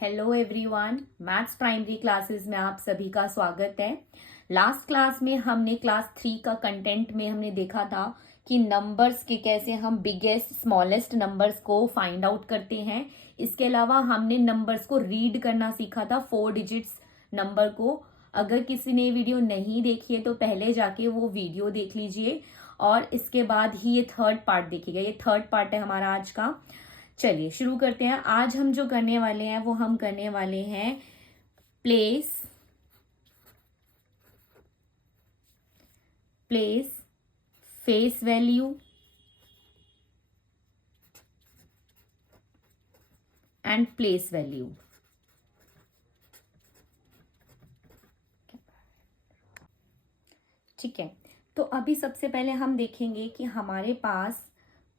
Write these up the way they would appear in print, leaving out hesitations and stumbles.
Hello everyone, maths primary classes में आप सभी का स्वागत है। लास्ट क्लास में हमने क्लास 3 का कंटेंट में हमने देखा था कि नंबर्स के कैसे हम बिगेस्ट स्मॉलेस्ट नंबर्स को फाइंड आउट करते हैं। इसके अलावा हमने नंबर्स को रीड करना सीखा था, 4 डिजिट्स नंबर को। अगर किसी ने वीडियो नहीं देखी है तो पहले जाके वो वीडियो देख लीजिए और इसके बाद ही ये थर्ड पार्ट देखिएगा। ये थर्ड पार्ट है हमारा आज का। चलिए शुरू करते हैं। आज हम जो करने वाले हैं वो हम करने वाले हैं place face value and place value. ठीक है, तो अभी सबसे पहले हम देखेंगे कि हमारे पास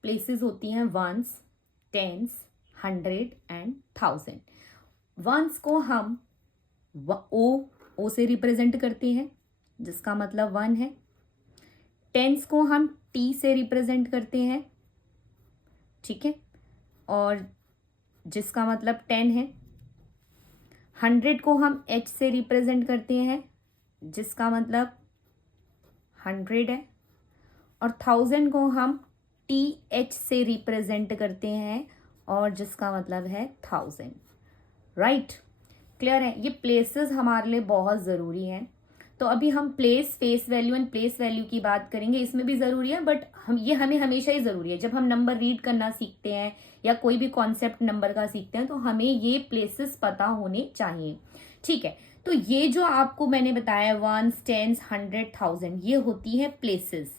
प्लेसेस होती हैं वंस, टेंस, 100 एंड 1000। वंस को हम ओ से रिप्रेजेंट करते हैं जिसका मतलब 1 है। टेंस को हम टी से रिप्रेजेंट करते हैं, ठीक है, और जिसका मतलब 10 है। 100 को हम एच से रिप्रेजेंट करते हैं जिसका मतलब 100 है। और 1000 को हम टी एच से रिप्रेजेंट करते हैं और जिसका मतलब है 1000। राइट, क्लियर है। ये प्लेसेस हमारे लिए बहुत ज़रूरी हैं। तो अभी हम place, face value and place value की बात करेंगे। इसमें भी ज़रूरी है, बट हमें हमेशा ही ज़रूरी है। जब हम नंबर रीड करना सीखते हैं या कोई भी कॉन्सेप्ट नंबर का सीखते हैं तो हमें ये प्लेसेस पता होने चाहिए। ठीक है, तो ये जो आपको मैंने बताया वंस, टेंस, 100, 1000, ये होती है प्लेसेस।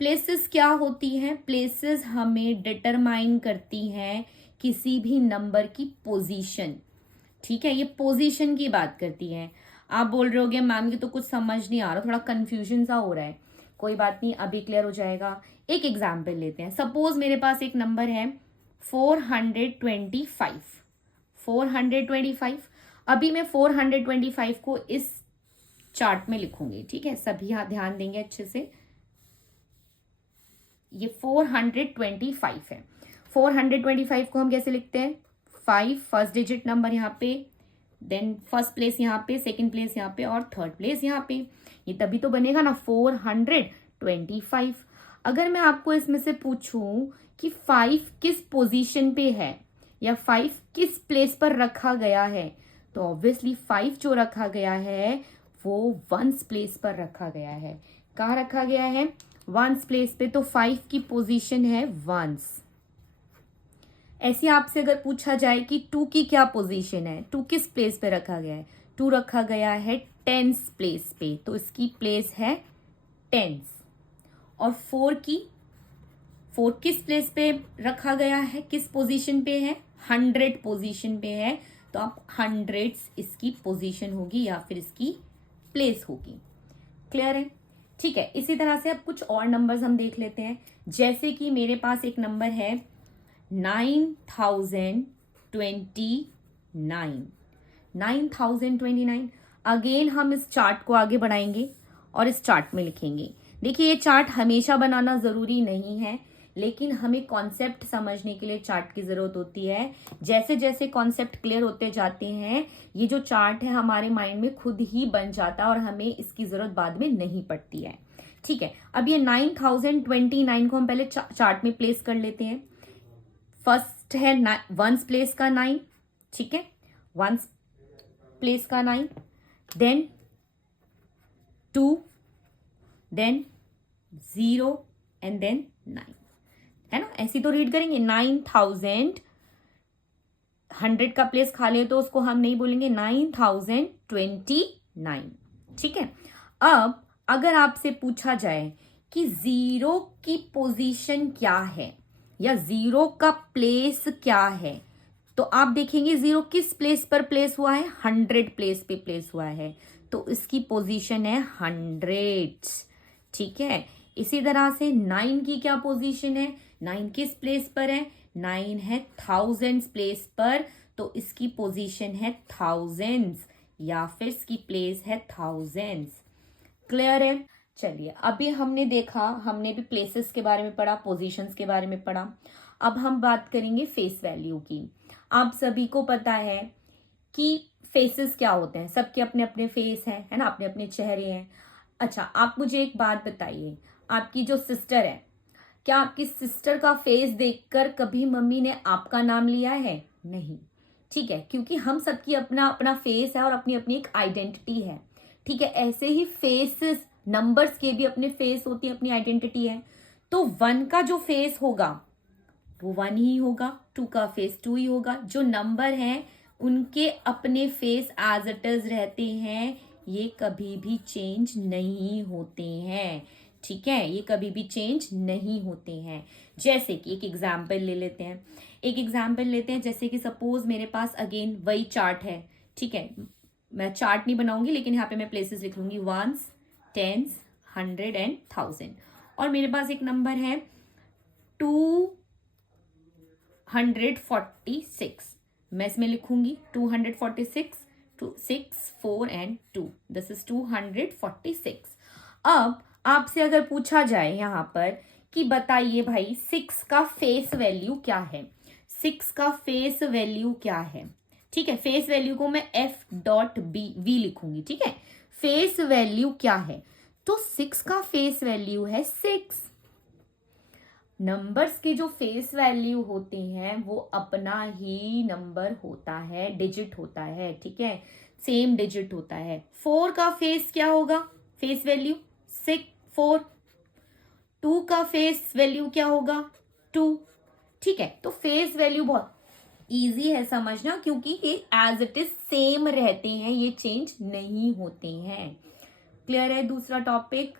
प्लेसेस क्या होती हैं? प्लेसेस हमें डिटरमाइन करती हैं किसी भी नंबर की पोजीशन। ठीक है, ये पोजीशन की बात करती है। आप बोल रहे होगे मैम ये तो कुछ समझ नहीं आ रहा, थोड़ा कंफ्यूजन सा हो रहा है। कोई बात नहीं, अभी क्लियर हो जाएगा। एक एग्जाम्पल लेते हैं। सपोज मेरे पास एक नंबर है 425। 425। अभी मैं 425 को इस चार्ट में लिखूंगी। ठीक है, सभी यहाँ ध्यान देंगे अच्छे से। ये 425 है। 425 को हम कैसे लिखते हैं? 5 फर्स्ट डिजिट नंबर यहाँ पे, देन फर्स्ट प्लेस यहाँ पे, सेकंड प्लेस यहाँ पे और थर्ड प्लेस यहाँ पे। ये तभी तो बनेगा ना 425। अगर मैं आपको इसमें से पूछूं कि 5 किस पोजीशन पे है या 5 किस प्लेस पर रखा गया है, तो ऑब्वियसली 5 जो रखा गया है वो वंस प्लेस पर रखा गया है। कहाँ रखा गया है? वंस प्लेस पे। तो 5 की पोजीशन है वंस। ऐसे आपसे अगर पूछा जाए कि 2 की क्या पोजीशन है, 2 किस प्लेस पे रखा गया है, 2 रखा गया है टेंस प्लेस पे, तो इसकी प्लेस है टेंस। और 4 किस प्लेस पे रखा गया है, किस पोजीशन पे है? 100 पोजीशन पे है, तो आप 100 इसकी पोजीशन होगी या फिर इसकी प्लेस होगी। क्लियर है? ठीक है, इसी तरह से अब कुछ और नंबर्स हम देख लेते हैं। जैसे कि मेरे पास एक नंबर है 9029। अगेन हम इस चार्ट को आगे बढ़ाएंगे और इस चार्ट में लिखेंगे। देखिए, ये चार्ट हमेशा बनाना जरूरी नहीं है, लेकिन हमें कॉन्सेप्ट समझने के लिए चार्ट की जरूरत होती है। जैसे जैसे कॉन्सेप्ट क्लियर होते जाते हैं ये जो चार्ट है हमारे माइंड में खुद ही बन जाता है और हमें इसकी जरूरत बाद में नहीं पड़ती है। ठीक है, अब ये 9029 को हम पहले चार्ट में प्लेस कर लेते हैं। फर्स्ट है वंस प्लेस का 9, ठीक है, वंस प्लेस का 9, देन 2, देन 0 एंड देन 9, है ना? ऐसी तो रीड करेंगे। 9000 100 का प्लेस खाली है तो उसको हम नहीं बोलेंगे 9029। ठीक है, अब अगर आपसे पूछा जाए कि 0 की पोजीशन क्या है या 0 का प्लेस क्या है, तो आप देखेंगे 0 किस प्लेस पर प्लेस हुआ है? 100 प्लेस पे प्लेस हुआ है, तो इसकी पोजीशन है 100। ठीक है, इसी तरह से 9 की क्या पोजीशन है? 9 किस प्लेस पर है? 9 है थाउजेंड्स प्लेस पर, तो इसकी पोजीशन है थाउजेंड्स या फिर इसकी प्लेस है थाउजेंड्स। क्लियर है? चलिए, अभी हमने देखा, हमने भी प्लेसेस के बारे में पढ़ा, पोजीशंस के बारे में पढ़ा। अब हम बात करेंगे फेस वैल्यू की। आप सभी को पता है कि फेसेस क्या होते हैं, सबके अपने अपने फेस हैं, है ना, अपने अपने चेहरे हैं। अच्छा, आप मुझे एक बात बताइए, आपकी जो सिस्टर है, क्या आपकी सिस्टर का फेस देखकर कभी मम्मी ने आपका नाम लिया है? नहीं। ठीक है, क्योंकि हम सबकी अपना अपना फेस है और अपनी अपनी एक आइडेंटिटी है। ठीक है, ऐसे ही फेसेस, नंबर्स के भी अपने फेस होती है, अपनी आइडेंटिटी है। तो 1 का जो फेस होगा वो 1 ही होगा, 2 का फेस 2 ही होगा। जो नंबर हैं उनके अपने फेस एज इट इज रहते हैं, ये कभी भी चेंज नहीं होते हैं। ठीक है, ये कभी भी चेंज नहीं होते हैं। जैसे कि एक एग्जाम्पल ले लेते हैं, जैसे कि सपोज मेरे पास अगेन वही चार्ट है। ठीक है, मैं चार्ट नहीं बनाऊंगी, लेकिन यहाँ पे मैं प्लेसेस लिख लूंगी, 1s, 10s, 100 एंड 1000। और मेरे पास एक नंबर है 246, मैं इसमें लिखूंगी 246, 2 6 4 एंड 2, दिस इज 246। अब आपसे अगर पूछा जाए यहाँ पर कि बताइए भाई 6 का फेस वैल्यू क्या है, 6 का फेस वैल्यू क्या है। ठीक है, फेस वैल्यू को मैं F.V लिखूंगी। ठीक है, फेस वैल्यू क्या है, तो 6 का फेस वैल्यू है 6। नंबर्स के जो फेस वैल्यू होते हैं वो अपना ही नंबर होता है, डिजिट होता है। ठीक है, सेम डिजिट होता है। 4 का फेस क्या होगा, फेस वैल्यू 6 4। 2 का फेस वैल्यू क्या होगा, 2। ठीक है, तो फेस वैल्यू बहुत इजी है समझना, क्योंकि ये एज इट इज सेम रहते हैं, ये चेंज नहीं होते हैं। क्लियर है दूसरा टॉपिक।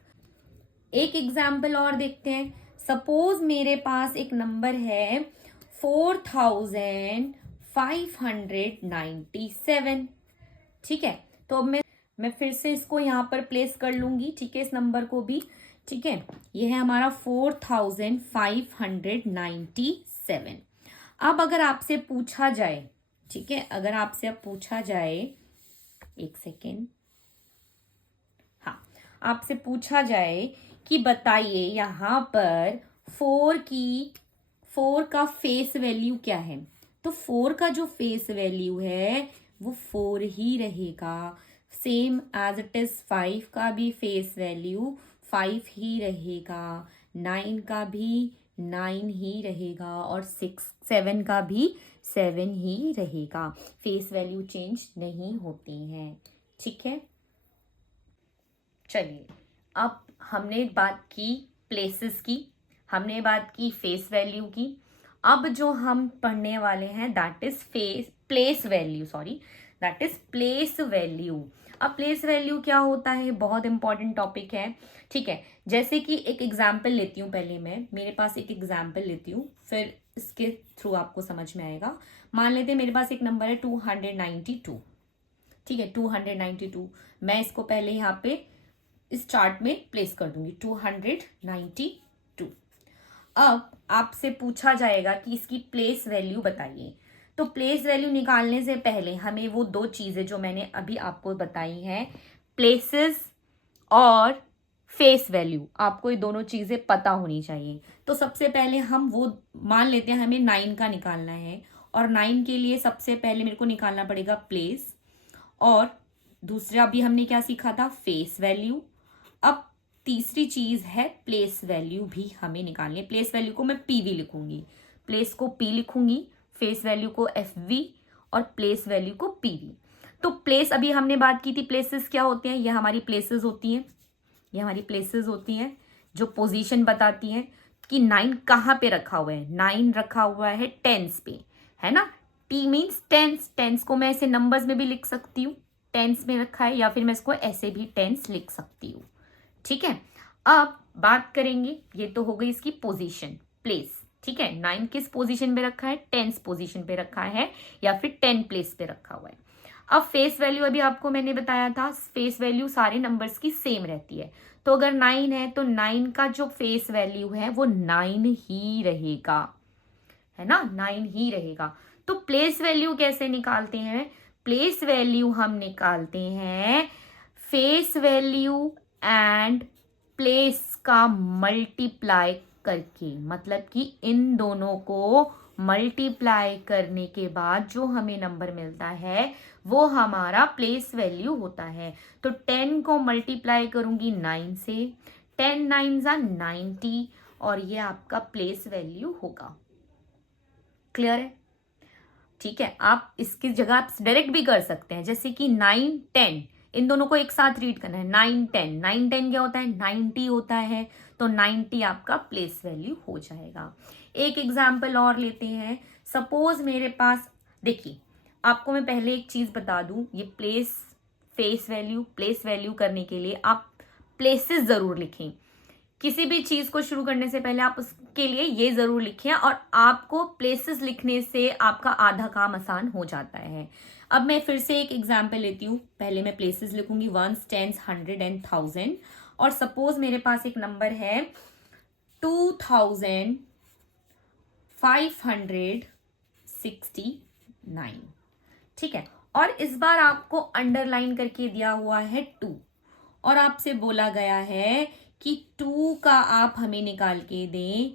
एक एग्जाम्पल और देखते हैं। सपोज मेरे पास एक नंबर है 4597। ठीक है, तो अब मैं फिर से इसको यहां पर प्लेस कर लूंगी। ठीक है, इस नंबर को भी। ठीक है, ये है हमारा 4597। अब अगर आपसे पूछा जाए, ठीक है, अगर आपसे अब पूछा जाए, एक सेकेंड, हाँ, आपसे पूछा जाए कि बताइए यहां पर 4 का फेस वैल्यू क्या है, तो 4 का जो फेस वैल्यू है वो 4 ही रहेगा। सेम एज इट इज 5 का भी फेस वैल्यू 5 ही रहेगा, 9 का भी 9 ही रहेगा, और 7 का भी 7 ही रहेगा। फेस वैल्यू चेंज नहीं होती हैं। ठीक है, चलिए, अब हमने बात की प्लेसेस की, हमने बात की फेस वैल्यू की। अब जो हम पढ़ने वाले हैं दैट इज प्लेस वैल्यू। अब प्लेस वैल्यू क्या होता है, बहुत इंपॉर्टेंट टॉपिक है। ठीक है, जैसे कि एक एग्जाम्पल लेती हूँ, पहले मैं मेरे पास एक एग्जाम्पल लेती हूँ, फिर इसके थ्रू आपको समझ में आएगा। मान लेते हैं मेरे पास एक नंबर है 292। ठीक है, 292, मैं इसको पहले यहाँ पे इस चार्ट में प्लेस कर दूंगी 292। अब आपसे पूछा जाएगा कि इसकी प्लेस वैल्यू बताइए। तो प्लेस वैल्यू निकालने से पहले हमें वो दो चीजें जो मैंने अभी आपको बताई हैं, प्लेसेस और फेस वैल्यू, आपको ये दोनों चीजें पता होनी चाहिए। तो सबसे पहले हम वो मान लेते हैं हमें 9 का निकालना है, और 9 के लिए सबसे पहले मेरे को निकालना पड़ेगा प्लेस, और दूसरा भी हमने क्या सीखा था, फेस वैल्यू। अब तीसरी चीज है प्लेस वैल्यू भी हमें निकालनी है। प्लेस वैल्यू को मैं पीवी लिखूंगी, प्लेस को पी लिखूंगी, फेस वैल्यू को एफवी, और प्लेस वैल्यू को पीवी। तो प्लेस, अभी हमने बात की थी प्लेसेस क्या होते हैं, ये हमारी प्लेसेस होती हैं, ये हमारी प्लेसेस होती हैं जो पोजीशन बताती हैं कि 9 कहाँ पे रखा हुआ है। 9 रखा हुआ है टेंस पे, है ना, टी मीन्स टेंस। टेंस को मैं ऐसे नंबर्स में भी लिख सकती हूँ, टेंस में रखा है, या फिर मैं इसको ऐसे भी टेंस लिख सकती हूँ। ठीक है, अब बात करेंगे, ये तो हो गई इसकी पोजीशन, प्लेस। ठीक है, 9 किस पोजीशन पे रखा है, 10 पोजीशन पे रखा है, या फिर 10 प्लेस पे रखा हुआ है। अब फेस वैल्यू, अभी आपको मैंने बताया था फेस वैल्यू सारे नंबर्स की सेम रहती है। तो अगर 9 है तो 9 का जो फेस वैल्यू है वो 9 ही रहेगा, है ना, 9 ही रहेगा। तो प्लेस वैल्यू कैसे निकालते हैं, प्लेस वैल्यू हम निकालते हैं फेस वैल्यू एंड प्लेस का मल्टीप्लाई करके, मतलब कि इन दोनों को मल्टीप्लाई करने के बाद जो हमें नंबर मिलता है वो हमारा प्लेस वैल्यू होता है। तो 10 को मल्टीप्लाई करूंगी 9 से, 10 9 जा 90 और ये आपका प्लेस वैल्यू होगा। क्लियर है? ठीक है, आप इसकी जगह आप डायरेक्ट भी कर सकते हैं, जैसे कि 9 10 इन दोनों को एक साथ रीड करना है। 9 10 क्या होता है? 90 होता है। तो 90 आपका प्लेस वैल्यू हो जाएगा। एक एग्जाम्पल और लेते हैं। सपोज मेरे पास, देखिए आपको मैं पहले एक चीज बता दूं, ये प्लेस वैल्यू करने के लिए आप प्लेसेस जरूर लिखें। किसी भी चीज को शुरू करने से पहले आप उसके लिए ये जरूर लिखें, और आपको प्लेसेस लिखने से आपका आधा काम आसान हो जाता है। अब मैं फिर से एक एग्जांपल लेती हूँ। पहले मैं प्लेसेस लिखूंगी 1s 10s 100 एंड 1000, और सपोज मेरे पास एक नंबर है 2569। ठीक है, और इस बार आपको अंडरलाइन करके दिया हुआ है 2, और आपसे बोला गया है कि 2 का आप हमें निकाल के दें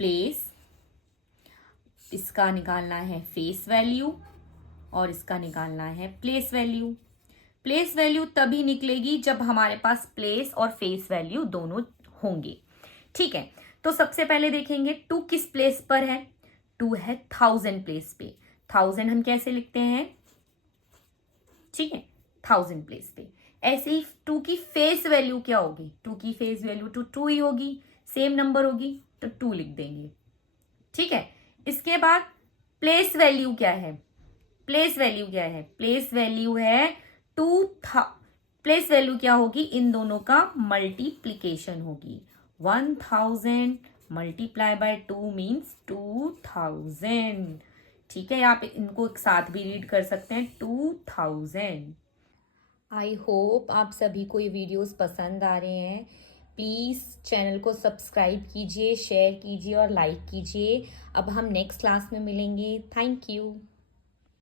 प्लेस, इसका निकालना है फेस वैल्यू और इसका निकालना है प्लेस वैल्यू। प्लेस वैल्यू तभी निकलेगी जब हमारे पास प्लेस और फेस वैल्यू दोनों होंगे। ठीक है, तो सबसे पहले देखेंगे 2 किस प्लेस पर है? 2 है 1000 प्लेस पे। 1000 हम कैसे लिखते हैं? ठीक है, 1000 प्लेस पे। ऐसे ही 2 की फेस वैल्यू क्या होगी? 2 की फेस वैल्यू तो 2 ही होगी, सेम नंबर होगी तो 2 लिख देंगे। ठीक है, इसके बाद प्लेस वैल्यू क्या है? प्लेस वैल्यू क्या है? प्लेस वैल्यू है 2। प्लेस वैल्यू क्या होगी? इन दोनों का मल्टीप्लीकेशन होगी। 1000 मल्टीप्लाई बाय 2 मीन्स 2000। ठीक है, आप इनको एक साथ भी रीड कर सकते हैं 2000। आई होप आप सभी को ये वीडियोस पसंद आ रहे हैं। प्लीज़ चैनल को सब्सक्राइब कीजिए, शेयर कीजिए और लाइक कीजिए। अब हम नेक्स्ट क्लास में मिलेंगे। Thank you.